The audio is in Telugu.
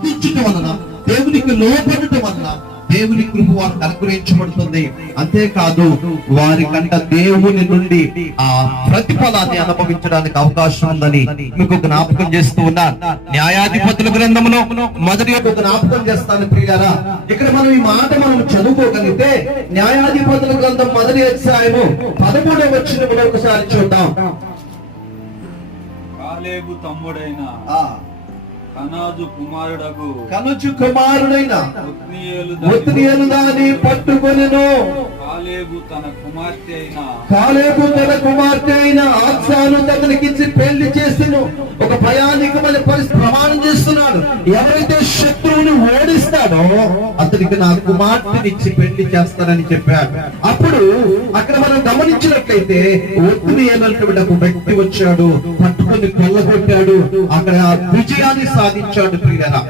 స్తుతించటం వలన, దేవునికి లోబడటం వలన దేవుని కృప వారికి అనుగ్రహించబడుతుంది. అంతేకాదు వారి కంట దేవుని నుండి ఆ ప్రతిఫలాన్ని అనుభవించడానికి అవకాశం ఉందని మీకు జ్ఞాపకం చేస్తూ ఉన్నాను. న్యాయాధిపతుల గ్రంథంలో మొదటి జ్ఞాపకం చేస్తాను ప్రియారా. ఇక్కడ మనం ఈ మాట మనం చదువుకోగలిగితే న్యాయాధిపతుల గ్రంథం మొదటి అధ్యాయము 13వ వచనములో ఒకసారి చూద్దాం. కాలేబు తమ్ముడైన కనజు కుమారుడైన ఒత్నియేలు దాన్ని పట్టుకొనెను. కాలేబు తన కుమార్తె అయిన ఆక్సాను అతనికిచ్చి పెళ్లి చేసెను. ఒక భయానకమైన పరిస్థితి ప్రమాణం చేస్తున్నాడు. ఎవరైతే శత్రువుని ఓడిస్తాడో అతనికి నా కుమార్తెనిచ్చి పెళ్లి చేస్తానని చెప్పాడు. అప్పుడు అక్కడ మనం గమనించినట్లయితే ఒత్నియేలు ఒక వ్యక్తి వచ్చాడు, పట్టుకొని కొల్లగొట్టాడు, అక్కడ విజయాన్ని సాధించాడు ప్రియులారా.